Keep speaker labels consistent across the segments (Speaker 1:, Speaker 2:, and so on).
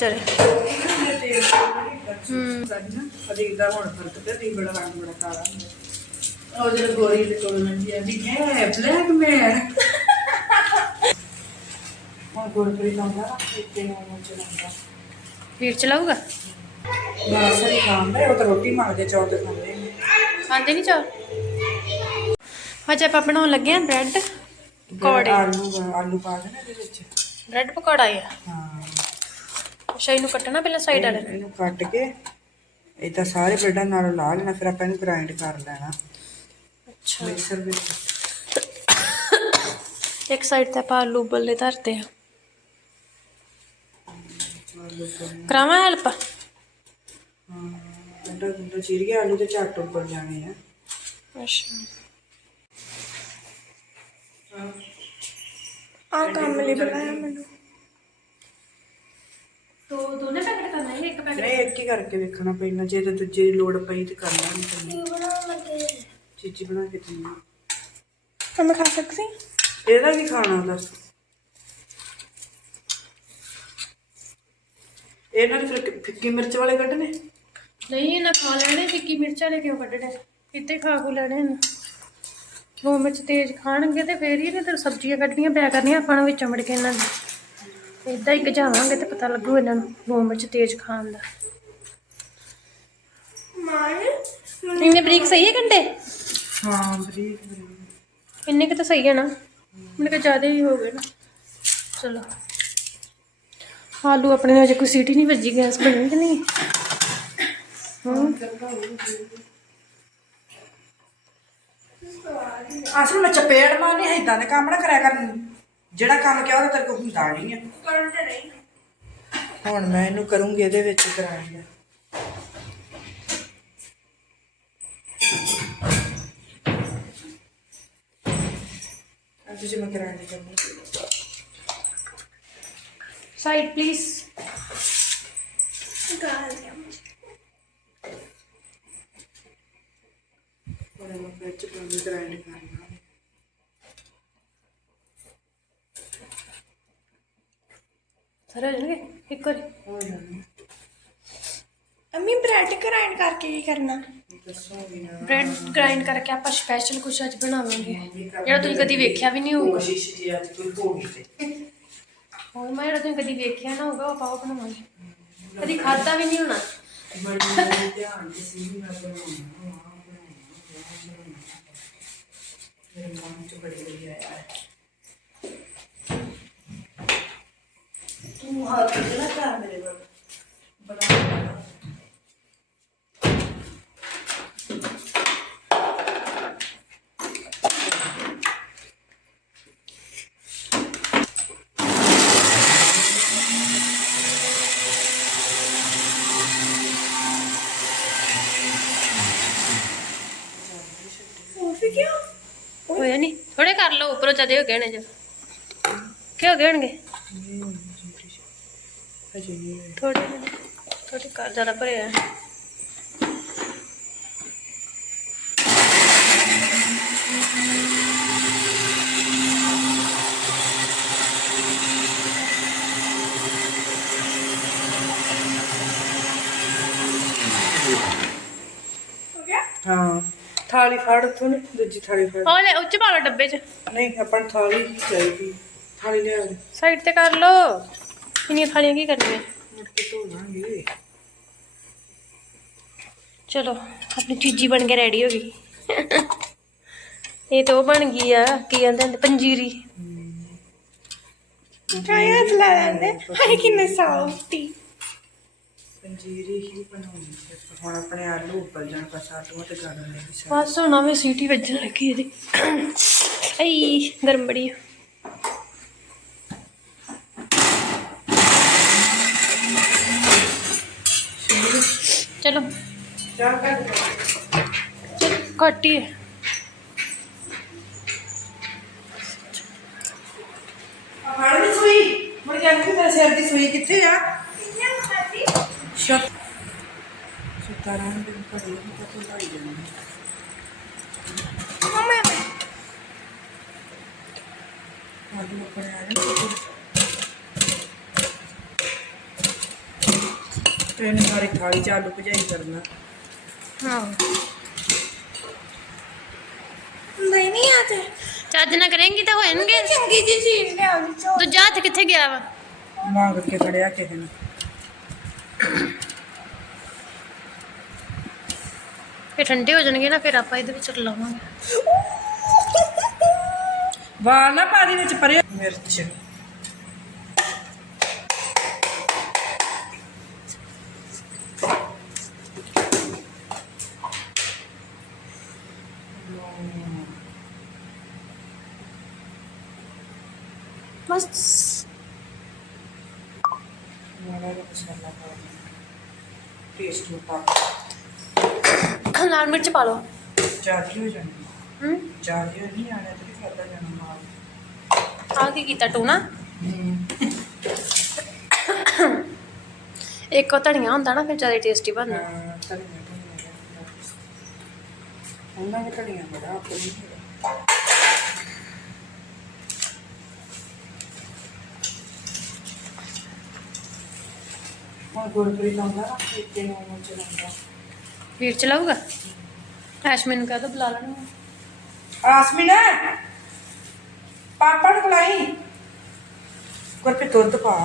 Speaker 1: ਵਿਚਾਰੇ। ਹੂੰ
Speaker 2: ਅਦੀਦਾ ਹੁਣ ਫ਼ਰਕ ਤੇ ਨਹੀਂ ਬੜਾ ਰੰਗ ਬੜਾ ਕਾਲਾ ਹੁੰਦਾ ਉਹ ਜਿਹੜਾ ਗੋਰੀ ਦੇ ਕੋਲ ਲੰਦੀ ਆਂਦੀ ਹੈ ਬਲੈਕ ਮੈਨ ਹੁਣ ਗੁਰਪ੍ਰੀਤ ਲਾਉਂਦਾ ਇੱਥੇ ਨੂੰ ਚਲਾਉਂਦਾ
Speaker 1: ਵੀਰ ਚਲਾਊਗਾ?
Speaker 2: ਬਸ ਹੀ ਖਾਂਦਾ ਉਹ ਤਾਂ ਰੋਟੀ ਮੰਗਦੇ ਚੌਲ ਤੇ ਖਾਂਦੇ ਨੇ
Speaker 1: ਖਾਂਦੇ ਨਹੀਂ ਚੌਲ? ਅੱਜ ਆਪਾਂ ਬਣਾਉਣ ਲੱਗੇ ਆ ਬ੍ਰੈਡ ਪਕੌੜੇ।
Speaker 2: ਆਲੂ ਆਲੂ ਪਾ ਨਾ ਇਹਦੇ ਵਿੱਚ।
Speaker 1: ਬ੍ਰੈਡ ਪਕੌੜਾ ਆ।
Speaker 2: ਹਾਂ।
Speaker 1: ਅੱਛਾ ਇਹਨੂੰ ਕੱਟਣਾ ਪਹਿਲਾਂ ਸਾਈਡ ਵਾਲੇ ਨੂੰ।
Speaker 2: ਇਹਨੂੰ ਕੱਟ ਕੇ ਇਦਾਂ ਸਾਰੇ ਬ੍ਰੈਡਾਂ ਨਾਲ ਲਾ ਲੈਣਾ ਫਿਰ ਆਪਾਂ ਇਹਨੂੰ ਗ੍ਰਾਈਂਡ ਕਰ ਲੈਣਾ।
Speaker 1: ਅੱਛਾ।
Speaker 2: ਮਿਕਸਰ ਵਿੱਚ।
Speaker 1: ਇੱਕ ਸਾਈਡ ਤੇ ਆਪਾਂ ਆਲੂ ਬੱਲੇ ਧਰਤੇ ਆ
Speaker 2: ਆਲੂ ਪਾਉਣੇ।
Speaker 1: ਕਰਾਵਾਂ ਹੈਲਪ
Speaker 2: ਹਾਂ ਗੁੰਡਾ ਗੁੰਡਾ ਚੀਰ ਕੇ ਆਲੂ ਤੇ ਝੱਟ ਉੱਪਰ ਜਾਣੇ ਆ।
Speaker 1: ਅੱਛਾ। ਆ ਕੰਮ ਲਈ ਬੁਲਾਇਆ ਮੈਨੂੰ। ਤੋ ਦੋਨੇ ਪੈਕਟ ਕਰਨਾ ਹੈ ਇੱਕ ਪੈਕਟ
Speaker 2: ਨਹੀਂ ਇੱਕ ਹੀ ਕਰਕੇ ਵੇਖਣਾ ਪਹਿਲਾਂ ਜੇ ਤੇ ਦੂਜੇ ਦੀ ਲੋੜ ਪਈ ਤੇ ਕਰ ਲਾਂਗੇ? ਪਹਿਲਾਂ ਚੀਚੀ ਬਣਾ ਕੇ ਦਿੰਦੀ
Speaker 1: ਮੈਂ ਖਾ ਸਕਦੀ
Speaker 2: ਇਹਦਾ ਕੀ ਖਾਣਾ ਦੱਸ। ਇਹਨਾਂ ਦੇ ਫਿਰ ਫਿੱਕੀ ਮਿਰਚ ਵਾਲੇ ਕੱਢਨੇ?
Speaker 1: ਨਹੀਂ ਨਾ ਖਾ ਲੈਣੇ ਫਿੱਕੀ ਮਿਰਚ ਵਾਲੇ ਕਿਉਂ ਕੱਢਣੇ? ਇੱਥੇ ਖਾ ਕੋ ਲੈਣੇ ਨੇ ਉਹ ਮਿਰਚ ਤੇਜ਼ ਖਾਣਗੇ ਤੇ ਫੇਰ ਹੀ ਤੇ ਸਬਜ਼ੀਆਂ ਕੱਢਣੀਆਂ ਪਿਆ ਕਰਨੀਆਂ ਆਪਾਂ ਨੂੰ ਵਿੱਚੋਂ ਮੜ ਕੇ ਇਹਨਾਂ ਨੂੰ। ਇਦਾਂ ਹੀ ਗਜਾਵਾਂਗੇ ਤੇ ਪਤਾ ਲੱਗੂ ਇਹਨਾਂ ਨੂੰ ਲੂਣ ਮਿਰਚ ਤੇਜ਼ ਖਾਣ ਦਾ। ਇੰਨੇ ਬਰੀਕ ਸਹੀ ਹੈ ਘੰਟੇ
Speaker 2: ਹਾਂ ਬਰੀਕ ਬਰੀਕ।
Speaker 1: ਇੰਨੇ ਕਿ ਤਾਂ ਸਹੀ ਹੈ ਨਾ। ਮੈਨੂੰ ਕਿ ਜ਼ਿਆਦਾ ਹੀ ਹੋ ਗਏ ਨਾ। ਚਲੋ। ਆਲੂ ਆਪਣੇ ਨਾਲ ਜੇ ਕੋਈ ਸੀਟੀ ਨਹੀਂ ਵੱਜੀ ਗੈਸ ਬਣੀ ਕਿ ਨਹੀਂ? ਹੂੰ।
Speaker 2: ਅਸਲ ਵਿੱਚ ਚਪੇੜ ਮਾਰਨੀ ਹੈ ਇਦਾਂ ਦੇ ਕੰਮ ਨਾ ਕਰਿਆ ਕਰ ਜਿਹੜਾ ਕੰਮ ਕਿਹਾ ਉਹ ਤੇਰੇ ਕੋਲ ਹੁੰਦਾ ਨਹੀਂ। ਹੈ ਹੁਣ ਮੈਂ ਇਹਨੂੰ ਕਰੂੰਗੀ ਇਹਦੇ ਵਿੱਚ ਕਰਾਂਗੇ ਅੱਜ ਜੇ ਮੈਂ ਕਰਾਂਗੀ ਕਰਨੀ
Speaker 1: ਸਾਈਡ ਪਲੀਜ਼
Speaker 2: ਹੁਣ ਮੈਂ ਵਿੱਚ ਪਾਉਂਦੀ ਗ੍ਰਾਈਂਡ ਕਰਨਾ
Speaker 1: ਸਾਰੇ ਹੋ ਜਾਣਗੇ ਇੱਕ ਵਾਰੀ
Speaker 2: ਹੋ ਜਾਣਾ
Speaker 3: ਅੰਮੀ ਬ੍ਰੈਡ ਗ੍ਰਾਈਂਡ ਕਰਕੇ ਕੀ ਕਰਨਾ
Speaker 2: ਦੱਸੂਗੀ ਨਾ
Speaker 1: ਬ੍ਰੈਡ ਗ੍ਰਾਈਂਡ ਕਰਕੇ ਆਪਾਂ ਸਪੈਸ਼ਲ ਕੁਝ ਅੱਜ ਬਣਾਵਾਂਗੇ ਜਿਹੜਾ ਤੁਸੀਂ ਕਦੀ ਵੇਖਿਆ ਵੀ ਨਹੀਂ ਹੋਊਗਾ
Speaker 2: ਕੋਸ਼ਿਸ਼ ਜੀ ਅੱਜ ਕੋਈ ਹੋ ਗਈ ਤੇ
Speaker 1: ਹੋਰ ਮੈਂ ਜਿਹੜਾ ਤੁਸੀਂ ਕਦੀ ਵੇਖਿਆ ਨਾ ਹੋਊਗਾ ਉਹ ਆਪਾਂ ਉਹ ਬਣਾਵਾਂਗੇ ਕਦੀ ਖਾਦਾ ਵੀ ਨਹੀਂ ਹੋਣਾ
Speaker 2: ਬੜੀ ਧਿਆਨ ਤੇ ਸੀ ਮੈਂ ਬਣਾਉਣਾ ਮੇਰੇ ਮਨ ਚ ਬੜੀ ਵਧੀਆ ਆਇਆ ਹੈ ਤੂੰ ਹੱਥ ਨਾ ਕਰ ਮੇਰੇ ਵੱਲ ਬਣਾ
Speaker 3: ਉਹ ਵੀ ਕਿਉਂ
Speaker 1: ਹੋਇਆ ਨਹੀਂ ਥੋੜੇ ਕਰ ਹੋ ਗਏ ਨੇ ਜੋ। ਕੀ ਹੋ। ਥੋੜੇ ਥੋੜੇ ਕਰ ਜ਼ਿਆਦਾ ਭਰਿਆ
Speaker 2: ਥਾਲੀ ਫੜ ਤੂੰ ਦੂਜੀ ਥਾਲੀ ਫੜ।
Speaker 1: ਉਹ ਲੈ ਉੱਚ ਪਾ ਲਓ ਡੱਬੇ 'ਚ।
Speaker 2: ਨਹੀਂ ਆਪਾਂ ਨੂੰ ਥਾਲੀ ਚਾਹੀਦੀ ਥਾਲੀ ਲਿਆ ਦੇ।
Speaker 1: ਸਾਈਡ ਤੇ ਕਰ ਲਓ। ਇੰਨੀਆਂ ਥਾਲੀਆਂ ਕੀ ਕਰਨੀਆਂ?
Speaker 2: ਮੁੜ ਕੇ ਧੋ ਲਾਂਗੇ।
Speaker 1: ਚਲੋ ਆਪਣੀ ਚੀਜੀ ਬਣ ਕੇ ਰੈਡੀ ਹੋ ਗਈ। ਇਹ ਤਾਂ ਉਹ ਬਣ ਗਈ ਆ ਕੀ ਕਹਿੰਦੇ ਹੁੰਦੇ ਪੰਜੀਰੀ।
Speaker 3: ਟਰਾਇਆ ਲਾ ਲੈਂਦੇ। ਹਾਏ ਕਿੰਨੇ ਸੌਫਟੀ
Speaker 2: ਪੰਜੀਰੀ ਹੀ ਬਣਾਉਣੀ ਹੈ ਹੁਣ ਆਪਣੇ ਆਲੂ ਉੱਪਰ ਜਾਣ ਬਸ ਆਲੂਆਂ ਤੇ ਲਈ ਸਾ
Speaker 1: ਬਸ ਹੁਣ ਆਵੇਂ ਸੀਟੀ ਵੱਜਣ ਲੱਗੀ ਇਹਦੀ। ਆਈ ਗਰਮ ਬੜੀ ਆ। ਚਲੋ
Speaker 2: ਚਾਹ ਕਰ
Speaker 1: ਚਲ ਘੱਟ ਹੀ ਹੈ
Speaker 2: ਫੜ ਲਈ ਸੂਈ ਮੁੜ ਕੇ ਆਖੀ ਮੇਰੇ ਸਿਰ ਦੀ ਸੂਈ ਕਿੱਥੇ ਆ ਸ਼ਕ ਸੁਤਾਰਾਂ ਦੇ ਘੜੀ ਨੂੰ ਪਤਾ ਲਾਈ ਜਾਣੀ
Speaker 3: ਮਮਾ
Speaker 2: ਤੇ ਇਹਨੇ ਸਾਰੀ ਥਾਲੀ ਚ ਆਲੂ ਭਜਾਈ ਕਰਨਾ।
Speaker 1: ਹਾਂ।
Speaker 3: ਨਹੀਂ ਨਹੀਂ ਆ ਤੇ।
Speaker 1: ਚੱਜ ਨਾ ਕਰੇਂਗੀ ਤਾਂ ਹੋ ਜਾਣਗੇ
Speaker 3: ਚੰਗੀ ਜੀ ਚੀਜ਼ ਲਿਆਉਣੀ ਚਾਹੀਦੀ
Speaker 1: ਦੂਜਾ ਹੱਥ ਕਿੱਥੇ ਗਿਆ ਵਾ?
Speaker 2: ਮੰਗ ਕੇ ਖੜਿਆ ਕਿਸੇ ਨੇ।
Speaker 1: ਫਿਰ ਠੰਡੇ ਹੋ ਜਾਣਗੇ ਨਾ ਫਿਰ ਆਪਾਂ ਇਹਦੇ ਵਿੱਚ ਲਾਵਾਂਗੇ
Speaker 2: ਵਾਲ ਨਾ ਪਾ ਦੇ ਵਿੱਚ ਪਰੇ। ਮਿਰਚ।
Speaker 1: ਬਸ।
Speaker 2: ਮਾੜਾ ਜਿਹਾ ਮਸਾਲਾ ਪਾ ਟੇਸਟ ਮੁਤਾਬਕ
Speaker 1: ਲਾਲ ਮਿਰਚ ਪਾ ਲਓ।
Speaker 2: ਜ਼ਿਆਦਾ ਹੋ ਜਾਣੀ।
Speaker 1: ਹੂੰ
Speaker 2: ਜ਼ਿਆਦਾ ਨਹੀਂ ਆਣਾ ਤੇ ਖਾਦਾ ਜਾਣਾ ਨਾਲ।
Speaker 1: ਆ ਕੀ ਕੀਤਾ ਟੂਨਾ ਇੱਕ ਉਹ ਧਨੀਆ ਹੁੰਦਾ ਨਾ ਫਿਰ ਜ਼ਿਆਦਾ ਟੇਸਟੀ ਬਣਦਾ।
Speaker 2: ਉਹਨਾਂ ਨੇ ਧਨੀਆ ਬੜਾ ਆਪਣੀ ਹੁਣ ਗੁਰਪ੍ਰੀਤ ਲਾਉਂਦਾ ਨਾ ਇੱਥੇ ਨੂੰ ਉਹਨੂੰ ਚਲਾਉਂਦਾ।
Speaker 1: ਵੀਰ ਚਲਾਊਗਾ? ਐਸ਼ ਮੈਨੂੰ ਕਹਿ ਦੋ ਬੁਲਾ ਲੈਣਾ।
Speaker 2: ਆਸਮੀਨਾ ਪਾਪਾ ਨੂੰ ਬੁਲਾਈ। ਗੁਰਪ੍ਰੀਤ ਦੁੱਧ ਪਾ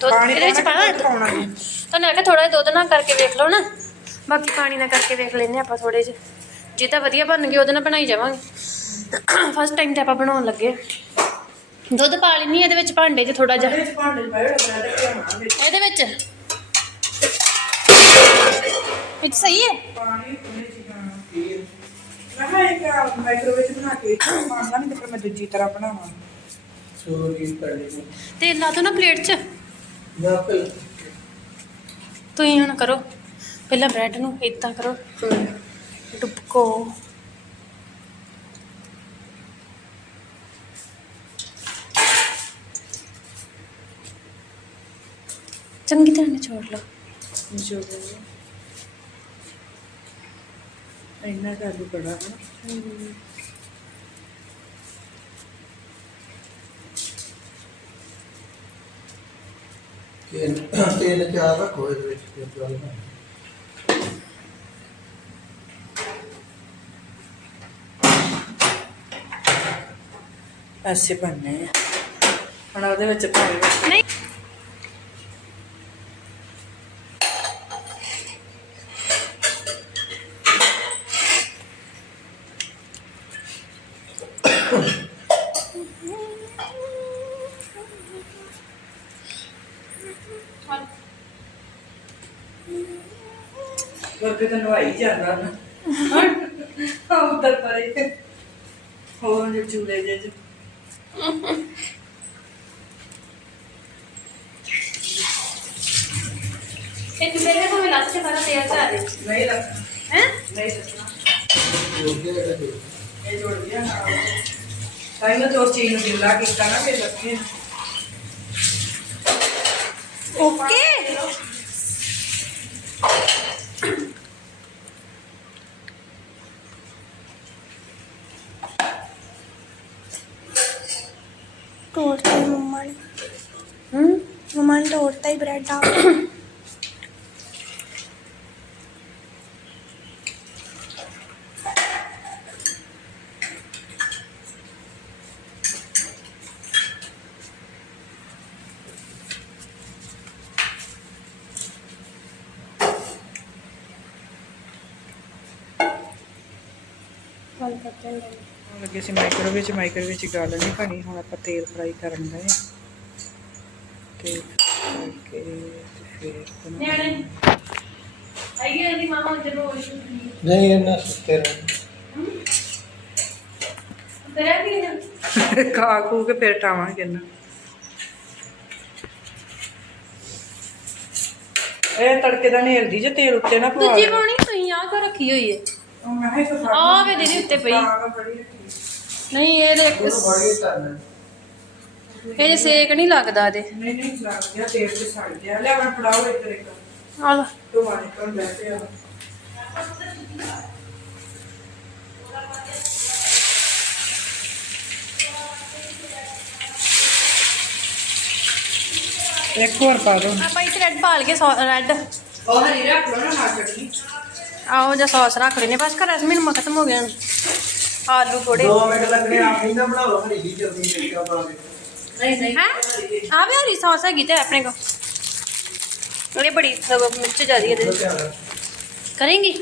Speaker 1: ਦੁੱਧ
Speaker 2: ਪਾਣੀ
Speaker 1: ਇਹਦੇ ਵਿੱਚ
Speaker 2: ਪਾਉਣਾ ਦੁੱਧ ਪਾਉਣਾ?
Speaker 1: ਤੁਹਾਨੂੰ ਆਖਿਆ ਥੋੜਾ ਜਿਹਾ ਦੁੱਧ ਨਾਲ ਕਰਕੇ ਵੇਖ ਲਓ ਨਾ। ਬਾਕੀ ਪਾਣੀ ਨਾਲ ਕਰਕੇ ਵੇਖ ਲੈਨੇ ਆਪਾਂ ਥੋੜੇ ਜਿਹੇ। ਜੇ ਤਾਂ ਵਧੀਆ ਬਣ ਗਏ ਉਹਦੇ ਨਾਲ ਬਣਾਈ ਜਾਵਾਂਗੇ। ਫਸਟ ਟਾਈਮ ਤੇ ਆਪਾਂ ਬਣਾਉਣ ਲੱਗੇ ਦੁੱਧ ਪਾ ਲੈਣੀ ਇਹਦੇ ਵਿੱਚ ਭਾਂਡੇ 'ਚ ਥੋੜਾ ਜਿਹਾ।
Speaker 2: ਇਹਦੇ ਚ ਭਾਂਡੇ ਮੈਂ ਤੇ ਧਿਆਨ ਵਿੱਚ
Speaker 1: ਇਹਦੇ ਵਿੱਚ? ਵਿੱਚ ਸਹੀ ਹੈ?
Speaker 2: ਪਾਣੀ ਥੋੜੇ ਜਿਹਾ ਫੇਰ ਮੈਂ ਕਿਹਾ ਇੱਕ ਮਾਈਕ੍ਰੋਵੇਵ ਬਣਾ ਕੇ ਮਾਰਨਾ ਨਹੀਂ ਤੇ ਫਿਰ ਮੈਂ ਦੂਜੀ ਤਰ੍ਹਾਂ ਬਣਾਵਾਂ।
Speaker 4: ਸੋਰੀ ਕਰਦੇ
Speaker 1: ਤੇਲ ਲਾ ਦੋ ਨਾ ਪਲੇਟ 'ਚ।
Speaker 4: ਨਾ ਪਹਿਲਾਂ
Speaker 1: ਤੁਸੀਂ ਹੁਣ ਕਰੋ ਪਹਿਲਾਂ ਬ੍ਰੈਡ ਨੂੰ ਇਦਾਂ ਕਰੋ ਡੁਬਕੋ। ਚੰਗੀ ਤਰ੍ਹਾਂ ਨਿਚੋੜ ਲਓ।
Speaker 2: ਜੋ ਇੰਨਾ ਕੁ ਆਲੂ ਬੜਾ ਹੈ
Speaker 4: ਤੇਲ ਤੇਲ ਚਾਰ ਰੱਖੋ ਇਹਦੇ ਵਿੱਚ ਫਿਰ ਗੱਲ ਨਾ
Speaker 2: ਐਸੇ ਬਣਨੇ ਆ। ਹੁਣ ਉਹਦੇ ਵਿੱਚ ਪਾਣੀ
Speaker 1: ਨਹੀਂ
Speaker 2: ਗੁਰਪ੍ਰੀਤ ਤਾਂ ਨਵਾਈ ਜਾਂਦਾ ਨਾ। ਹਾਂ ਉਧਰ ਪਰੇ। ਹੋਰ ਜੇ ਚੂਲੇ ਜੇ ਚ
Speaker 1: ਇੱਕ ਮੇਰੇ ਕੋਲ ਲੱਛੇ ਬੜਾ ਤੇਲ ਚਾ ਦੇ
Speaker 2: ਨਹੀਂ ਰੱਖਣਾ
Speaker 1: ਹੈ
Speaker 2: ਨਹੀਂ ਰੱਖਣਾ
Speaker 4: ਜੋੜ ਕੇ ਇਹਦੇ ਵਿੱਚ।
Speaker 2: ਇਹ ਜੁੜ ਗਿਆ ਨਾਲ ਤਾਂ ਇਹਨਾਂ ਤੋਂ ਉਸ ਚੀਜ਼ ਨੂੰ ਗਿੱਲਾ ਕੀਤਾ ਨਾ ਫਿਰ ਰੱਖੇ
Speaker 3: ਓਕੇ ਤੋੜਤਾ ਹੀ ਮੰਮਾ ਨੇ
Speaker 1: ਹੂੰ
Speaker 3: ਮੰਮਾ ਨੇ ਤੋੜਤਾ ਹੀ ਬ੍ਰੈਡ ਆ
Speaker 1: ਗੱਲ ਕਰਦੇ ਹਾਂ
Speaker 2: ਹੁਣ ਲੱਗੇ ਸੀ ਮਾਈਕ੍ਰੋਵੇਵ ਵਿੱਚ ਮਾਈਕ੍ਰੋਵੇਵ ਵਿੱਚ ਗੱਲ ਨਹੀਂ ਬਣੀ ਹੁਣ ਆਪਾਂ ਤੇਲ ਫਰਾਈ ਕਰਨ ਦਾ ਹੈ ਕਰਕੇ ਤੇ ਫਿਰ ਬਣਾਉਣਾ।
Speaker 1: ਨਿਆਣੇ ਆਈਏ ਦੀ ਮਾਮਾ ਜਦੋਂ ਇਸ਼ੂ
Speaker 4: ਨਹੀਂ ਇਹਨਾਂ ਸੁੱਤੇ ਰਹਿ
Speaker 1: ਤੇਰਾ ਵੀ ਹੈ
Speaker 2: ਖਾ ਖੂ ਕੇ ਫਿਰ ਟਾਵਾਂਗੇ ਨਾ। ਇਹ ਤੜਕੇ ਦਾ ਨੇਲਦੀ ਜੇ ਤੇਲ ਉੱਤੇ ਨਾ ਪਵਾ
Speaker 1: ਦੂਜੀ ਪਾਉਣੀ ਤੁਸੀਂ ਆਹ ਕੋ ਰੱਖੀ ਹੋਈ ਹੈ
Speaker 2: ਉਹ ਮੈਂ
Speaker 1: ਵੇ ਦੀਦੀ ਉੱਤੇ ਪਈ। ਨਹੀਂ ਸੇਕ ਲੱਗਦਾ ਇਹਦੇ।
Speaker 2: ਨਹੀਂ ਨਹੀਂ ਲੱਗ ਗਿਆ ਤੇਲ ਤੇ ਸੜ ਗਿਆ। ਲੈ ਮੈਂ ਫੜਾਓ ਇੱਧਰ ਇੱਕ।
Speaker 1: ਆ ਲਓ
Speaker 2: ਤੂੰ ਮਾਰੇ ਕੋਲ ਬੈਠੇ ਆ ਇੱਕ ਹੋਰ ਪਾ ਦੋ।
Speaker 1: ਆਪਾਂ ਇੱਥੇ ਰੈੱਡ ਪਾ ਲਈਏ ਰੈੱਡ
Speaker 2: ਉਹ ਹਰੀ ਰੱਖ ਲਓ ਨਾ ਨਾਲ ਚਟਨੀ
Speaker 1: ਆਓ ਜਾਂ ਸੌਸ ਰੱਖ ਲੈਨੇ ਬਸ ਕਰ ਰਸਮੀ ਨੂੰ ਖਤਮ ਹੋ ਗਿਆ। ਆਲੂ ਥੋੜੇ
Speaker 4: ਦੋ ਮਿੰਟ ਲੱਗਣੇ ਆਪ ਹੀ ਨਾ ਬਣਾ ਲਓ ਹਰੀ ਦੀ ਜਲਦੀ ਮਿਰਚਾਂ ਪਾ ਕੇ।
Speaker 2: ਨਹੀਂ ਨਹੀਂ।
Speaker 1: ਹੈ? ਆ ਵੀ ਹਰੀ ਸੌਸ ਹੈਗੀ ਤੇ ਆਪਣੇ ਕੋ ਇਹ ਬੜੀ ਮਿਰਚ ਇਹਦੇ ਵਿੱਚ।
Speaker 4: ਧਿਆਨ ਰੱਖ।
Speaker 1: ਕਰੇਂਗੀ?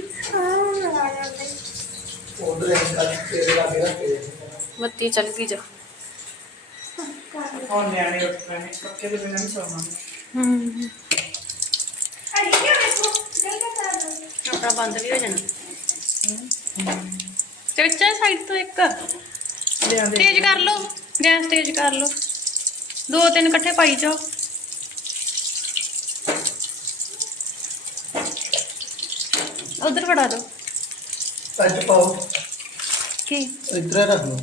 Speaker 1: ਬੱਤੀ ਚੱਲ ਗਈ ਜਾ।
Speaker 2: ਹੁਣ ਨਿਆਣੇ ਉੱਠ ਪੈਣੇ ਪੱਕੇ ਦੇ ਬਿਨਾਂ ਨਹੀਂ ਸੌਣਾ।
Speaker 1: ਹੂੰ
Speaker 3: ਅੜੀਏ ਵੇਖੋ ਜਲਦੀ ਕਰ ਦੋ
Speaker 1: ਆਪਣਾ ਬੰਦ ਵੀ ਹੋ ਜਾਣਾ। ਤੇ ਵਿੱਚ ਸਾਈਡ ਤੋਂ ਇੱਕ।
Speaker 2: ਲਿਆਂਦੇ
Speaker 1: ਤੇਜ਼ ਕਰ ਲਓ ਗੈਸ ਤੇਜ਼ ਕਰ ਲਓ। ਦੋ ਤਿੰਨ ਇਕੱਠੇ ਪਾਈ ਜਾਓ। ਉਧਰ ਫੜਾ ਦਿਓ।
Speaker 4: ਕੱਚ ਪਾਓ।
Speaker 1: ਕੀ?
Speaker 4: ਇੱਧਰ ਰੱਖ ਲਓ।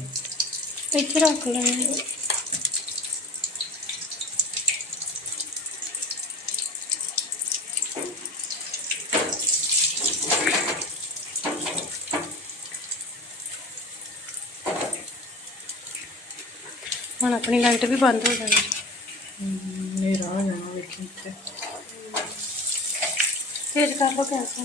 Speaker 1: ਇੱਥੇ ਰੱਖ ਲੈਣੇ ਆਪਣੀ ਲਾਈਟ ਵੀ ਬੰਦ ਹੋ ਜਾਣੀ।
Speaker 2: ਮੇਰਾ ਆ ਜਾਣਾ ਵੇਖੀ ਇੱਥੇ।
Speaker 1: ਤੇਜ਼ ਕਰ ਲਓ ਗੈਸ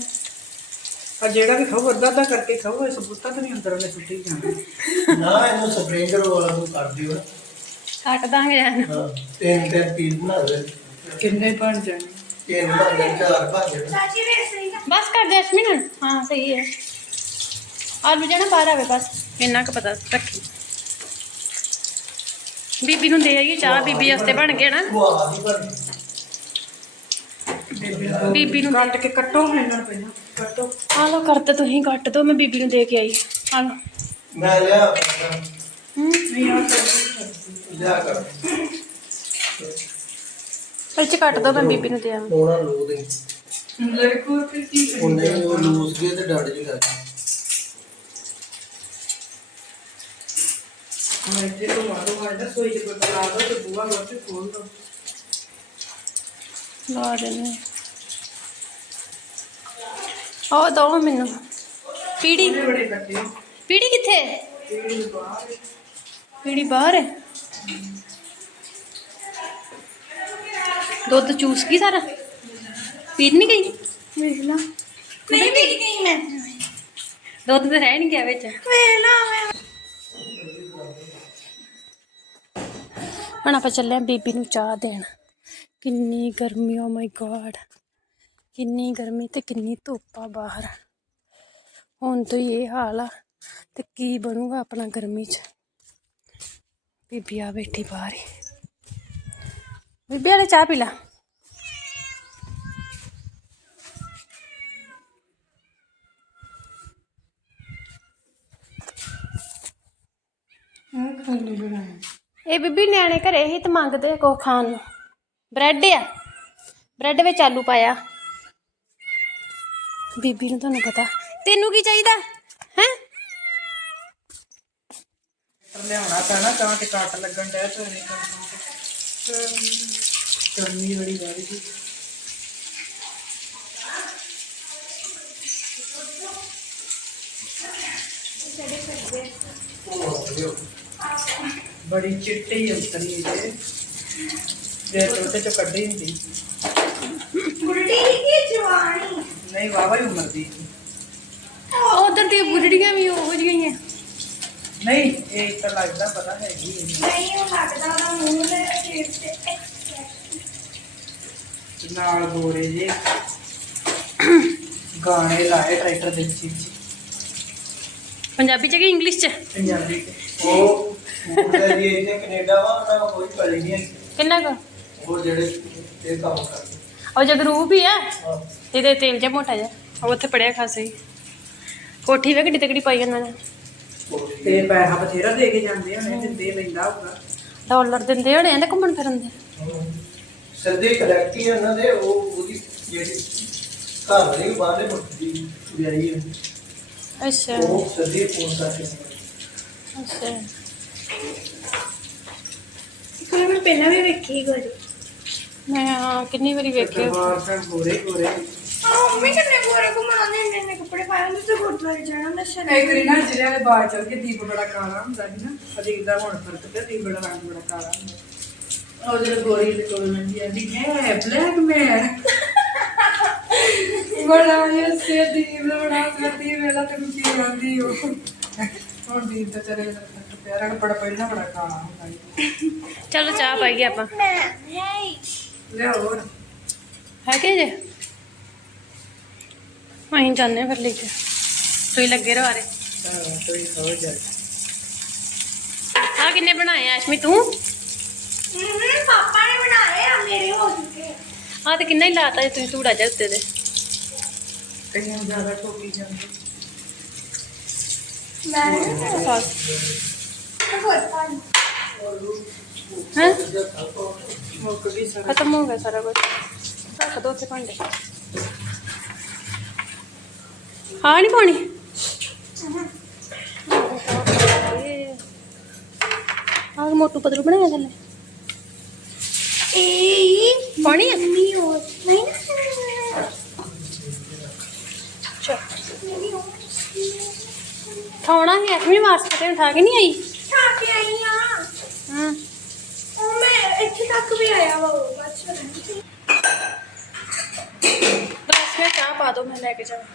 Speaker 2: ਆ ਜਿਹੜਾ ਵੀ ਖਾਓ ਅੱਧਾ ਅੱਧਾ ਕਰਕੇ ਖਾਓ ਇਹ ਸਬੂਤਾ ਤਾਂ ਨਹੀਂ ਅੰਦਰ ਉਹਨੇ ਸੁੱਟੀ ਜਾਣਾ।
Speaker 4: ਨਾ ਇਹਨੂੰ ਸਪਰਿੰਗਰ ਵਾਲਾ ਨੂੰ ਕਰ ਦਿਓ।
Speaker 1: ਕੱਟ ਦਾਂਗੇ ਐਨ।
Speaker 4: ਹਾਂ ਤਿੰਨ ਤਿੰਨ ਪੀਸ ਬਣਾ ਦੇ।
Speaker 2: ਕਿੰਨੇ ਬਣ ਜਾਣੇ?
Speaker 4: ਤਿੰਨ ਬਣ ਜਾਣ ਚਾਰ ਬਣ ਜਾਣ।
Speaker 3: ਚਾਚੀ ਵੇ ਸਹੀ ਨਾ
Speaker 1: ਬਸ ਕਰ ਦੇ ਅਸ਼ਮਿਨ ਹਾਂ ਸਹੀ ਹੈ। ਆਲੂ ਜਾਣਾ ਬਾਹਰ ਆਵੇ ਬਸ। ਇੰਨਾ ਕੁ ਪਤਾ ਰੱਖੀ। ਬੀਬੀ ਨੂੰ ਦੇ ਆਈਏ ਚਾਹ ਬੀਬੀ ਵਾਸਤੇ ਬਣ ਗਿਆ ਨਾ। ਬੀਬੀ ਨੂੰ
Speaker 2: ਕੱਟ ਕੇ ਕੱਟੋ ਇਹਨਾਂ ਨੂੰ ਪਹਿਲਾਂ ਕੱਟੋ।
Speaker 1: ਆ ਲੋ ਕਰਤੇ ਤੁਸੀਂ ਕੱਟ ਦੋ ਮੈਂ ਬੀਬੀ ਨੂੰ ਦੇ ਕੇ ਆਈ। ਆ ਲੋ
Speaker 4: ਮੈਂ ਲਿਆ।
Speaker 1: ਹੂੰ।
Speaker 2: ਨਹੀਂ ਆ
Speaker 4: ਲਿਆ ਕਰ।
Speaker 1: ਇਹ ਚ ਕੱਟ ਦੋ ਮੈਂ ਬੀਬੀ ਨੂੰ ਦੇ ਆਵਾਂ।
Speaker 4: ਉਹਨਾਂ ਲੋ ਦੇ
Speaker 2: ਦੇਖੋ ਫਿਰ ਕੀ।
Speaker 4: ਉਹਨੇ ਉਹ ਲੂਸ ਗਏ ਤੇ ਡੜ ਜੀ ਲੱਗ ਗਈ
Speaker 2: ਮੈਂ ਇੱਥੇ ਤੋਂ ਮਾਰੋ ਮਾਰਦਾ ਸੋਈ ਦੇ ਕੋਲ ਲਾ ਦੋ ਤੇ ਬੂਆ ਗੋਲ ਤੇ ਖੋਲ ਦੋ।
Speaker 1: ਲਾ ਦੇਣੇ। ਉਹ ਦੋ ਮੈਨੂੰ। ਪੀੜੀ?
Speaker 2: ਬੜੇ ਬੜੇ ਕੱਟੇ
Speaker 1: ਪੀੜੀ ਕਿੱਥੇ?
Speaker 2: ਬਾਹਰ।
Speaker 1: ਪੀੜੀ ਬਾਹਰ ਹੈ? ਦੁੱਧ ਚੂਸ ਗਈ ਸਾਰਾ? ਪੀੜ ਨਹੀਂ ਗਈ?
Speaker 3: ਵੇਖ ਲਾ। ਨਹੀਂ ਮੇਰੀ ਗਈ ਮੈਂ।
Speaker 1: ਦੁੱਧ ਤਾਂ ਰਹਿ ਨਹੀਂ ਗਿਆ ਵਿੱਚ।
Speaker 3: ਵੇਖ ਲਾ ਮੈਂ
Speaker 1: ਹੁਣ ਆਪਾਂ ਚੱਲੇ ਆਂ ਬੀਬੀ ਨੂੰ ਚਾਹ ਦੇਣ। ਕਿੰਨੀ ਗਰਮੀ ਓ ਮਾਈ ਗॉड ਕਿੰਨੀ ਗਰਮੀ ਤੇ ਕਿੰਨੀ ਧੁੱਪ ਆ ਬਾਹਰ। ਹੁਣ ਤੋਂ ਹੀ ਇਹ ਹਾਲ ਆ, ਤੇ ਕੀ ਬਣੂਗਾ ਆਪਣਾ ਗਰਮੀ 'ਚ। ਬੀਬੀ ਆ ਬੈਠੀ ਬਾਹਰ ਹੀ। ਬੀਬੀ ਵਾਲੇ ਚਾਹ ਪੀ ਲਾ।
Speaker 2: ਇਹ ਖਾਣੇ ਬਣਾਏ
Speaker 1: ਇਹ ਬੀਬੀ ਨਿਆਣੇ ਘਰੇ ਹੀ ਤੇ ਮੰਗਦੇ ਆ ਕੁਛ ਖਾਣ ਨੂੰ। ਬ੍ਰੈਡ ਆ। ਬ੍ਰੈਡ ਵਿੱਚ ਆਲੂ ਪਾਇਆ। ਬੀਬੀ ਨੂੰ ਤੁਹਾਨੂੰ ਪਤਾ। ਤੈਨੂੰ ਕੀ ਚਾਹੀਦਾ? ਹੈ?
Speaker 2: ਲਿਆਉਣਾ ਪੈਣਾ ਤਾਂ ਕਿ ਕੱਟ ਲੱਗਣ ਡਿਆ ਤੇ ਨਹੀਂ ਗਰਮੀ ਬੜੀ ਵੱਧ ਗਈ ਬੜੀ ਚਿੱਟੀ ਉਤਰੀ ਜੇ ਜੇ ਛੋਟੇ ਚੋਂ ਕੱਢੀ ਹੁੰਦੀ।
Speaker 3: ਗੁਰਟੀ ਕੀ ਜਵਾਨੀ?
Speaker 2: ਨਹੀਂ ਵਾਵਾ ਹੀ ਉਮਰ ਦੀ।
Speaker 1: ਉਧਰ ਦੀ ਬੁੱਢੜੀਆਂ ਵੀ ਉਹੋ ਜਿਹੀਆਂ ਹੀ ਆ।
Speaker 2: ਨਹੀਂ ਇਹ ਤਾਂ ਲੱਗਦਾ ਪਤਾ ਹੈਗੀ
Speaker 3: ਨਹੀਂ ਉਹ ਲੱਗਦਾ ਦਾ ਮੂੰਹ ਦੇ ਸ਼ੇਪ ਤੇ।
Speaker 2: ਨਾਲ ਗੋਰੇ ਜੇ। ਗਾਣੇ ਲਾਏ ਟਰੈਕਟਰ ਦੇ ਵਿੱਚ।
Speaker 1: ਪੰਜਾਬੀ ਚ ਕਿ ਇੰਗਲਿਸ਼ ਚ?
Speaker 2: ਪੰਜਾਬੀ।
Speaker 4: ਉਹ ਮੁੰਡਾ ਜੀ ਇੱਥੇ ਕੈਨੇਡਾ ਵਾ ਉਹਨਾਂ ਕੋਲ ਕੋਈ ਪੜੀ ਨਹੀਂ ਹੈ
Speaker 1: ਕਿੰਨਾ ਕੁ?
Speaker 4: ਉਹ ਜਿਹੜੇ ਇਹ ਕੰਮ ਕਰਦੇ।
Speaker 1: ਉਹ ਜਗਰੂਪ ਹੀ ਆ
Speaker 4: ਹਾਂ।
Speaker 1: ਇਹਦੇ ਤੇਲ ਜਿਹਾ ਮੋਟਾ ਜਿਹਾ ਉਹ ਉੱਥੇ ਪੜਿਆ ਖਾਸਾ ਹੀ ਕੋਠੀ ਵੇ ਕਿੱਡੀ ਤਕੜੀ ਪਾਈ ਉਹਨਾਂ ਨੇ।
Speaker 2: ਤੇ ਪੈਸਾ ਬਥੇਰਾ ਦੇ ਕੇ ਜਾਂਦੇ ਹੋਣੇ ਤੇ ਦੇ ਲੈਂਦਾ ਹੋਊਗਾ।
Speaker 1: ਡਾਲਰ ਦਿੰਦੇ ਹੋਣੇ ਆ ਤੇ ਘੁੰਮਣ ਫਿਰਨ ਦੇ।
Speaker 4: ਸਿੱਧੀ ਕਲੈਕਟੀ ਉਹਨਾਂ ਦੇ ਉਹ ਉਹਦੀ ਜਿਹੜੀ ਘਰ ਦੇ ਬਾਹਰਲੇ ਮੁੱਠ ਦੀ ਵਿਆਹੀ ਹੈ
Speaker 1: ਅੱਛਾ।
Speaker 4: ਉਹ ਸਿੱਧੀ ਫੋਨ ਕਰਕੇ
Speaker 1: ਅੱਛਾ।
Speaker 3: ਵਾਰ ਮੈਂ ਪਹਿਲਾਂ ਵੀ ਵੇਖੀ ਗੋਰੀ।
Speaker 1: ਮੈਂ ਹਾਂ ਕਿੰਨੀ ਵਾਰੀ ਵੇਖਿਆ
Speaker 2: ਬਾਹਰ ਤਾਂ ਗੋਰੇ ਗੋਰੇ।
Speaker 3: ਆ ਮੰਮੀ ਕਿੰਨੇ ਗੋਰੇ ਘੁਮਾਉਂਦੇ ਨੇ ਇੰਨੇ ਕੱਪੜੇ ਪਾਏ ਹੁੰਦੇ ਤੇ ਗੁਰਦੁਆਰੇ ਜਾਣਾ ਹੁੰਦਾ ਸ਼ਰਮ
Speaker 2: ਇੱਕ ਵਾਰੀ ਨਾ ਜਿਹੜੇ ਵਾਲੇ ਬਾਹਰ ਚੱਲ ਕੇ ਦੀਪ ਬੜਾ ਕਾਲਾ ਹੁੰਦਾ ਸੀ ਨਾ ਅਜੀਬ ਦਾ ਹੁਣ ਫ਼ਰਕ ਤੇ ਦੀਪ ਬੜਾ ਰੰਗ ਬੜਾ ਕਾਲਾ ਹੁੰਦਾ। ਉਹ ਜਿਹੜਾ ਗੋਰੀ ਦੇ ਕੋਲ ਮੰਜੀ ਆਂਦੀ ਹੈ ਬਲੈਕ ਮੈਨ
Speaker 3: ਬੜਾ ਇਹ ਸੇਦੀ ਬੜਾ ਸੇਦੀ ਵੇਲਾ ਤੇ ਕੀ ਆਂਦੀ ਉਹ।
Speaker 2: ਹੁਣ ਦੀਪ ਦਾ ਚਰੇ ਦਾ ਪਿਆਰਾ ਬੜਾ ਪਹਿਲਾਂ ਬੜਾ ਕਾਲਾ ਹੁੰਦਾ ਸੀ।
Speaker 1: ਚਲੋ ਚਾਹ ਪਾਈਏ ਆਪਾਂ।
Speaker 2: ਲਿਆ ਹੋਰ।
Speaker 1: ਹੈ ਕਿ ਜੇ? ਅਸੀਂ ਜਾਂਦੇ ਹਾਂ ਫਿਰ ਲੈ ਕੇ ਤੁਸੀਂ ਲੱਗੇ ਰਹੋ ਆਰੇ।
Speaker 2: ਹਾਂ ਕੋਈ ਹੋ ਜਾ
Speaker 1: ਆ ਕਿੰਨੇ ਬਣਾਏ ਆ ਅਸ਼ਮੀ ਤੂੰ?
Speaker 3: ਪਾਪਾ ਨੇ ਬਣਾਏ ਆ ਮੇਰੇ ਹੋ ਚੁੱਕੇ
Speaker 1: ਆ। ਤੇ ਕਿੰਨਾ ਹੀ ਲਾਤਾ ਜੇ ਤੁਸੀਂ ਧੂੜਾ ਜਿਹਾ ਉੱਤੇ ਦੇ
Speaker 2: ਕਈਆਂ ਨੂੰ ਜ਼ਿਆਦਾ ਟੋਕੀ ਜਾਂਦੀ।
Speaker 3: ਮੈਂ ਹੋਰ। ਪਾਣੀ
Speaker 1: ਹੈ ਖਤਮ ਹੋ ਗਿਆ ਸਾਰਾ ਕੁਝ ਰੱਖ ਦੋ ਉੱਥੇ ਭਾਂਡੇ ਹਾਂ ਨਹੀਂ ਪਾਣੀ ਆਹ ਮੋਟੂ ਪਤਲੂ ਬਣਾਇਆ ਥੱਲੇ
Speaker 3: ਏ
Speaker 1: ਪਾਣੀ ਹੈ
Speaker 3: ਨਹੀਂ ਹੋ ਨਹੀਂ ਨਾ
Speaker 1: ਚਲ ਹੀ ਅਸ਼ਮੀ ਵਾਸਤੇ ਤੇ ਉਠਾ ਕੇ ਨਹੀਂ ਆਈ
Speaker 3: ਖਾ ਕੇ ਆਈ ਆ
Speaker 1: ਹਾਂ
Speaker 3: ਉਹ ਮੈਂ ਇੱਥੇ ਤੱਕ ਵੀ ਆਇਆ ਵਾ ਉਹ ਬਸ
Speaker 1: ਬਸ ਮੈਂ ਚਾਹ ਪਾ ਦੋ, ਮੈਂ ਲੈ ਕੇ ਜਾਵਾਂ।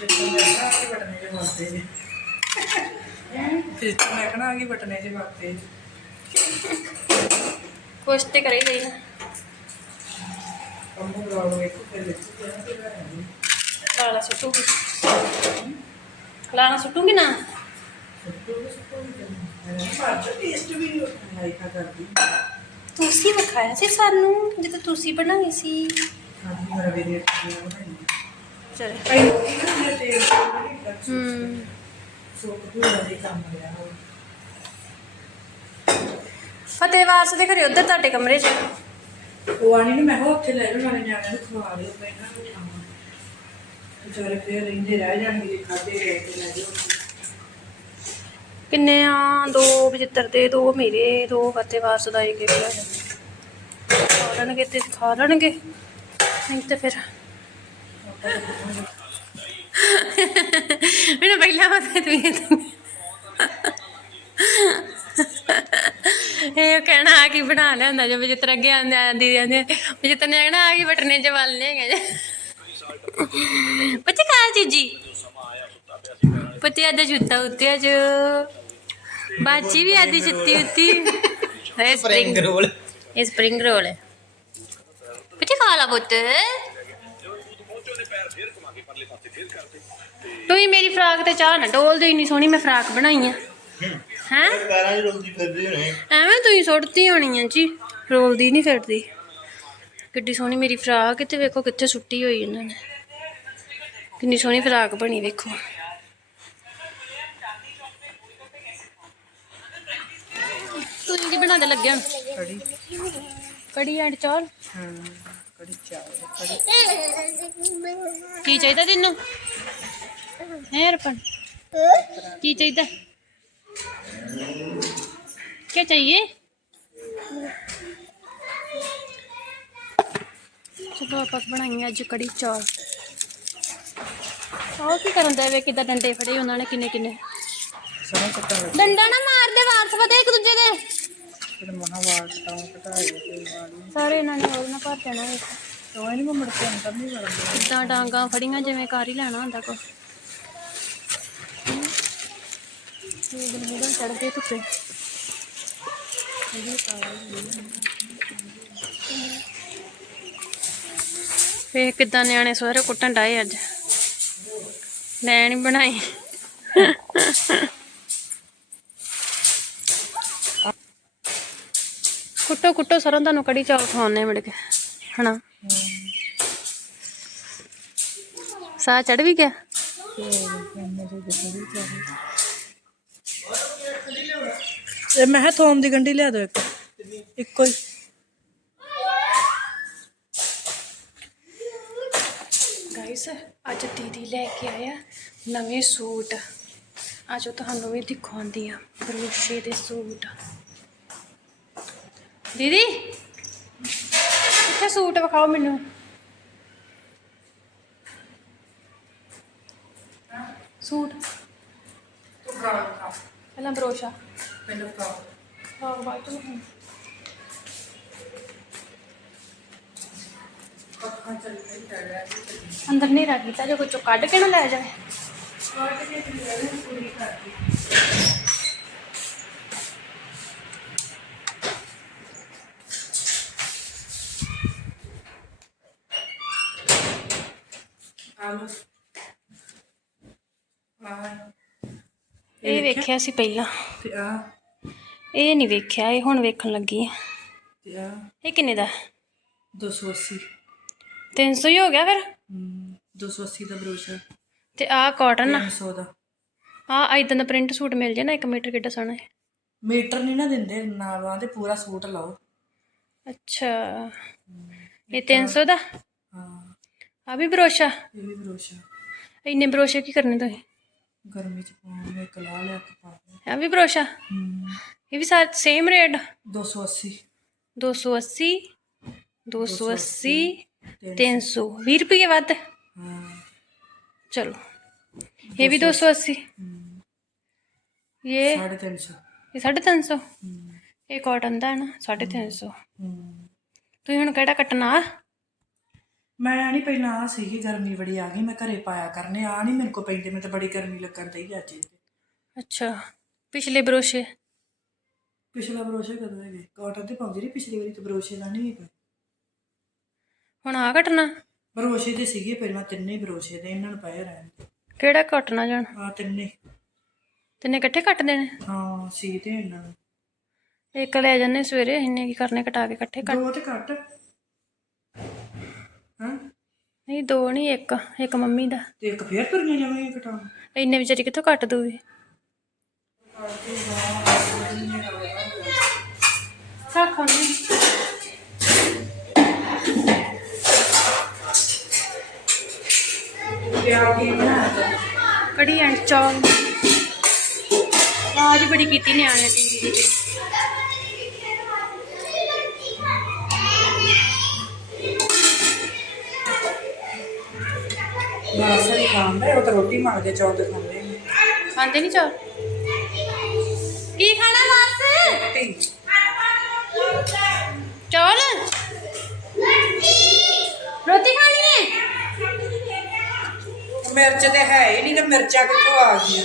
Speaker 2: ਦੇਖੋ ਮੈਂ ਮੈਂ ਕਹਣਾ ਕਿ ਬਟਨੇ ਜੇ ਮਾਰਦੇ
Speaker 1: ਕੁਛ ਤੇ ਕਰੇ ਗਈ ਨਾ
Speaker 2: ਕੰਮ ਨੂੰ ਲਾਉਣ ਵੇਖੋ ਫਿਰ ਵਿੱਚ ਜਾਣਾ
Speaker 1: ਲਾਲਾ ਸੁੱਟੂਗੀ। ਲਾਣਾ ਸੁੱਟੂਗੀ ਨਾ?
Speaker 2: ਟੇਸਟ ਵੀ ਕਰਦੀ।
Speaker 1: ਤੁਸੀਂ ਵਿਖਾਇਆ ਸੀ ਸਾਨੂੰ ਜਦੋਂ ਤੁਸੀਂ ਬਣਾਈ ਸੀ।
Speaker 2: ਬਣਾਈ
Speaker 1: ਚਲੇ।
Speaker 2: ਲੋਕ ਇਹਨਾਂ ਦੇ ਤੇਲ ਤੋਂ
Speaker 1: ਹੂੰ।
Speaker 2: ਸੋਕ ਧੂੜਾ ਦੇ ਕੰਮ ਲਿਆ ਹੋਇਆ
Speaker 1: ਫਤਿਹਵਾਸ ਦੇ ਘਰੇ ਉੱਧਰ ਤੁਹਾਡੇ ਕਮਰੇ 'ਚ
Speaker 2: ਉਹ ਆਣੀ ਨੂੰ ਮੈਂ ਕਿਹਾ ਉੱਥੇ ਲੈ ਜਾਓ ਨਾਲੇ ਨਿਆਣਿਆਂ ਨੂੰ ਖਵਾ ਦਿਓ ਮੈਂ ਇਹਨਾਂ ਨੂੰ ਖਾਵਾਂ ਵਿਚਾਰੇ ਫੇਰ ਰਹਿੰਦੇ ਰਹਿ ਜਾਣਗੇ ਖਾਦੇ ਗਏ ਤੇ ਲੈ ਜਾਓ।
Speaker 1: ਕਿੰਨੇ ਆ? ਦੋ ਬਜਿੱਤਰ ਦੇ, ਦੋ ਮੇਰੇ, ਦੋ ਫਤਿਹਵਾਸ ਦਾ ਇੱਕ ਇੱਕ ਖਾ ਲੈਣਗੇ ਤੇ ਖਾ ਲੈਣਗੇ, ਨਹੀਂ ਤੇ ਫਿਰ। ਮੈਨੂੰ ਪਹਿਲਾਂ ਪਤਾ ਤੂੰ ਇਹ ਕਹਿਣਾ ਆ ਕੀ ਬਣਾ ਲਿਆਂਦਾ ਜੋ ਬਜਿੱਤਰ ਅੱਗੇ ਆਂਦੇ ਆਂਦੀ ਜਾਂਦੇ ਬਜਿੱਤਰ ਨੇ ਕਹਿਣਾ ਆ ਕੀ ਬਟਨੇ ਚ ਵੱਲ ਹੈਗੇ। ਪਤੀ ਕਾ ਚੀਜੀ ਪਤੀ ਅੱਜ ਜੁੱਤਾ ਉੱਤੇ ਅੱਜ ਬਾਜੀ ਵੀ ਆਦੀ ਜੁੱਤੀ ਉੱਤੀ। ਹੈ ਸਪਰਿੰਗ ਰੋਲ ਇਹ ਸਪਰਿੰਗ ਰੋਲ ਹੈ ਪਤੀ ਖਾ ਲਾ ਪੁੱਤ। ਤੂੰ ਹੀ ਮੇਰੀ ਫਰਾਕ ਤੇ ਚਾਹ ਨਾ ਡੋਲ ਦੇ ਇੰਨੀ ਸੋਹਣੀ ਮੈਂ ਫਰਾਕ ਬਣਾਈ ਆ। ਹੈ? ਐਵੇਂ ਤੂੰ ਹੀ ਸੁੱਟਦੀ ਹੋਣੀ ਆ ਜੀ। ਰੋਲਦੀ ਨਹੀਂ ਫਿਰਦੀ। ਕਿੱਡੀ ਸੋਹਣੀ ਮੇਰੀ ਫਰਾਕ ਤੇ ਵੇਖੋ ਕਿੱਥੇ ਸੁੱਟੀ ਹੋਈ ਇਹਨਾਂ ਨੇ। ਕਿੰਨੀ ਸੋਹਣੀ ਫਰਾਕ ਬਣੀ ਵੇਖੋ। ਤੂੰ ਕੀ ਬਣਾਉਂਦੇ ਲੱਗਿਆ ਹੁਣ?
Speaker 2: ਕੜੀ।
Speaker 1: ਕੜੀ ਐਂਡ ਚੌਲ।
Speaker 2: ਹਾਂ ਕੜੀ
Speaker 1: ਕੀ ਚਾਹੀਦਾ ਤੈਨੂੰ? ਹੈ ਰਪਨ? ਕੀ ਚਾਹੀਦਾ? ਕੀ ਚਾਹੀਏ? ਚਲੋ ਆਪਾਂ ਬਣਾਈਏ ਅੱਜ ਕੜੀ ਚੌਲ। ਆਹ ਕੀ ਕਰਨ ਦੇ ਵੇ? ਕਿਦਾਂ ਡੰਡੇ ਫੜੇ ਉਹਨਾਂ ਨੇ? ਕਿੰਨੇ ਕਿੰਨੇ
Speaker 2: ਲੱਗ
Speaker 1: ਡੰਡਾ ਨਾ ਮਾਰਦੇ ਵਾਰਸ ਫਤੇ ਇੱਕ ਦੂਜੇ ਦੇ।
Speaker 2: ਫਿਰ ਮਹਾਵਾਰ ਤਾਂ ਕਟਾਏ ਤੇ ਵਾਲੀ
Speaker 1: ਸਾਰੇ ਇਹਨਾਂ ਨੇ ਉਹਦੇ ਨਾਲ ਭਰ ਦੇਣਾ ਵੇਖੋ
Speaker 2: ਤਾਂ ਇਹਨੂੰ ਮੁੜ ਕੇ ਅੰਦਰ ਨਹੀਂ। ਵੜਨ
Speaker 1: ਇਦਾਂ ਡਾਂਗਾ ਫੜੀਆਂ ਜਿਵੇਂ ਕਰ ਹੀ ਲੈਣਾ ਹੁੰਦਾ ਕੋ ਇਹ ਦਿਨ ਚੜਦੇ ਧੁੱਪੇ। ਫੇ ਕਿਦਾਂ ਨਿਆਣੇ ਸਵੇਰੇ ਕੁੱਟਣ ਡਾਏ ਅੱਜ? ਲੈਣ ਹੀ ਬਣਾਈ ਕੁੱਟੋ ਕੁੱਟੋ ਸਰੋਂ ਤੁਹਾਨੂੰ ਕੜੀ ਚਾਵਲ ਖਵਾਉਣੇ ਮਿਲ ਕੇ ਹਨਾ? ਸਾਹ ਚੜ ਵੀ ਗਿਆ?
Speaker 2: ਇਹ ਮੈਂ ਥੋਮ ਦੀ ਗੰਢੀ ਲਿਆ ਦਿਓ ਇੱਕ ਇੱਕੋ ਹੀ।
Speaker 1: ਗਾਇਸ ਅੱਜ ਦੀਦੀ ਲੈ ਕੇ ਆਇਆ ਨਵੇਂ ਸੂਟ। ਅੱਜ ਉਹ ਤੁਹਾਨੂੰ ਵੀ ਦਿਖਾਉਂਦੀ ਆ ਕਰੋਸ਼ੇ ਦੇ ਸੂਟ। ਦੀਦੀ ਕਿੱਥੇ ਸੂਟ ਵਿਖਾਓ ਮੈਨੂੰ। ਸੂਟ।
Speaker 2: ਤੂੰ ਬਣਾ ਖਾ
Speaker 1: ਪਹਿਲਾਂ ਬਰੋਸ਼ਾ
Speaker 2: ਮੈਨੂੰ ਖਾ
Speaker 1: ਸਾਗ ਬਾਅਦ ਚ ਅੰਦਰ ਨਹੀਂ ਰੱਖ ਦਿੱਤਾ, ਜੇ ਕੋਈ ਚੋਂ ਕੱਢ ਕੇ ਨਾ ਲੈ ਜਾਵੇ।
Speaker 2: ਆਲੂ ਆ
Speaker 1: ਇਹ ਵੇਖਿਆ ਸੀ ਪਹਿਲਾਂ।
Speaker 2: ਤੇ ਆ
Speaker 1: ਇਹ ਨਹੀਂ ਵੇਖਿਆ ਇਹ ਹੁਣ ਵੇਖਣ ਲੱਗੀ ਆ।
Speaker 2: ਤੇ ਆ
Speaker 1: ਇਹ ਕਿੰਨੇ ਦਾ?
Speaker 2: 280
Speaker 1: 300 ਹੀ ਹੋ ਗਿਆ ਫਿਰ?
Speaker 2: ਹਮ, 280 ਦਾ ਬਰੋਸ਼ਰ।
Speaker 1: ਤੇ ਆਹ ਕਾਟਨ ਆ।
Speaker 2: 300 ਦਾ।
Speaker 1: ਆਹ ਇਦਾਂ ਦਾ ਪ੍ਰਿੰਟ ਸੂਟ ਮਿਲ ਜੇ ਨਾ 1 ਮੀਟਰ ਕਿੱਡਾ ਸੋਹਣਾ ਹੈ।
Speaker 2: ਮੀਟਰ ਨਹੀਂ ਨਾ ਦਿੰਦੇ ਨਾਲਾਂ ਤੇ ਪੂਰਾ ਸੂਟ ਲਾਓ।
Speaker 1: ਅੱਛਾ। ਇਹ 300 ਦਾ? ਆ ਵੀ ਬਰੋਸ਼ਾ
Speaker 2: ਇਹ ਵੀ ਬਰੋਸ਼ਰ
Speaker 1: ਇੰਨੇ ਬਰੋਸ਼ੇ ਕੀ ਕਰਨੇ ਤੁਸੀਂ?
Speaker 2: ਗਰਮੀ ਚ ਪਾਉਣ ਇੱਕ ਲਾ ਲਿਆ ਕੇ ਪਾ ਲਿਆ
Speaker 1: ਆ ਵੀ ਬਰੋਸ਼ਾ
Speaker 2: ਹਮ,
Speaker 1: ਇਹ ਵੀ ਸਾਰੇ ਸੇਮ ਰੇਟ
Speaker 2: 280
Speaker 1: 280 280
Speaker 2: ਤਿੰਨ
Speaker 1: 300 20 ਰੁਪਏ ਵੱਧ?
Speaker 2: ਹਾਂ।
Speaker 1: ਚਲੋ। ਇਹ ਵੀ 280
Speaker 2: ਹਮ,
Speaker 1: ਇਹ
Speaker 2: 350
Speaker 1: ਇਹ 350
Speaker 2: ਹਮ,
Speaker 1: ਇਹ ਕਾਟਨ ਦਾ ਹੈ ਨਾ 350
Speaker 2: ਹਮ।
Speaker 1: ਤੁਸੀਂ ਹੁਣ ਕਿਹੜਾ ਕੱਟਣਾ?
Speaker 2: ਮੈਂ ਨਹੀਂ ਪਹਿਲਾਂ ਆ ਸੀਗੀ ਗਰਮੀ ਬੜੀ ਆ ਗਈ ਮੈਂ ਘਰੇ ਪਾਇਆ ਕਰਨੇ ਆ ਨਹੀਂ ਮੇਰੇ ਕੋ ਪੈਂਦੇ ਮੈਨੂੰ ਤਾਂ ਬੜੀ ਗਰਮੀ ਲੱਗਣ ਦਈ ਅੱਜ ਇਹਦੇ।
Speaker 1: ਅੱਛਾ ਪਿਛਲੇ ਬਰੋਸ਼ੇ?
Speaker 2: ਪਿਛਲਾ ਬਰੋਸ਼ੇ ਕਦੋਂ ਹੈਗੇ? ਕਾਟਨ ਤੇ ਪਾਉਂਦੀ ਰਹੀ ਪਿਛਲੀ ਵਾਰੀ ਤੇ ਬਰੋਸ਼ੇ ਦਾ ਨਹੀਂ ਹੈਗਾ।
Speaker 1: ਹੁਣ ਆ ਕੱਟਣਾ?
Speaker 2: ਬਰੋਸ਼ੇ ਦੇ ਸੀਗੇ ਪਹਿਲਾਂ ਤਿੰਨੇ ਹੀ ਬਰੋਸ਼ੇ ਦੇ ਇਹਨਾਂ ਨੂੰ ਪਏ ਰਹਿਣ
Speaker 1: ਕਿਹੜਾ ਕੱਟਣਾ ਜਾਣ?
Speaker 2: ਆ ਤਿੰਨੇ।
Speaker 1: ਤਿੰਨੇ ਇਕੱਠੇ ਕੱਟ ਦੇਣੇ
Speaker 2: ਹਾਂ ਸੀ ਤੇ ਇਹਨਾਂ ਨੂੰ।
Speaker 1: ਇੱਕ ਲੈ ਜਾਂਦੇ ਸਵੇਰੇ ਇੰਨੇ ਕੀ ਕਰਨੇ ਕਟਾ ਕੇ ਇਕੱਠੇ ਕੱਟ
Speaker 2: ਦੋ ਤੇ ਹਾਂ
Speaker 1: ਨਹੀਂ ਦੋ ਨਹੀਂ ਇੱਕ ਇੱਕ ਮੰਮੀ ਦਾ।
Speaker 2: ਤੇ ਇੱਕ ਫੇਰ ਤੁਰੀਆਂ ਜਾਵਾਂਗੇ ਕਟਾਉਣ?
Speaker 1: ਇੰਨੇ ਵਿਚਾਰੀ ਕਿੱਥੋਂ ਕੱਟ ਦੂਗੀ?
Speaker 2: ਬਣਾਇਆ
Speaker 1: ਕੜੀ ਐਂਡ ਚੌਲ। ਆਵਾਜ਼ ਬੜੀ ਕੀਤੀ ਨਿਆਣੇ ਦੀ।
Speaker 2: ਬਸ ਹੀ ਖਾਂਦਾ ਉਹ ਤਾਂ ਰੋਟੀ ਮੰਗਦੇ ਚੌਲ ਤੇ ਖਾਂਦੇ ਨੇ।
Speaker 1: ਖਾਂਦੇ ਨਹੀਂ ਚੌਲ? ਕੀ ਖਾਣਾ ਬਸ
Speaker 2: ਰੋਟੀ।
Speaker 1: ਚੌਲ? ਰੋਟੀ ਖਾਣੀ ਹੈ?
Speaker 2: ਮਿਰਚ ਤੇ ਹੈ ਹੀ ਨਹੀਂ ਤੇ ਮਿਰਚਾਂ ਕਿੱਥੋਂ ਆ ਗਈਆਂ?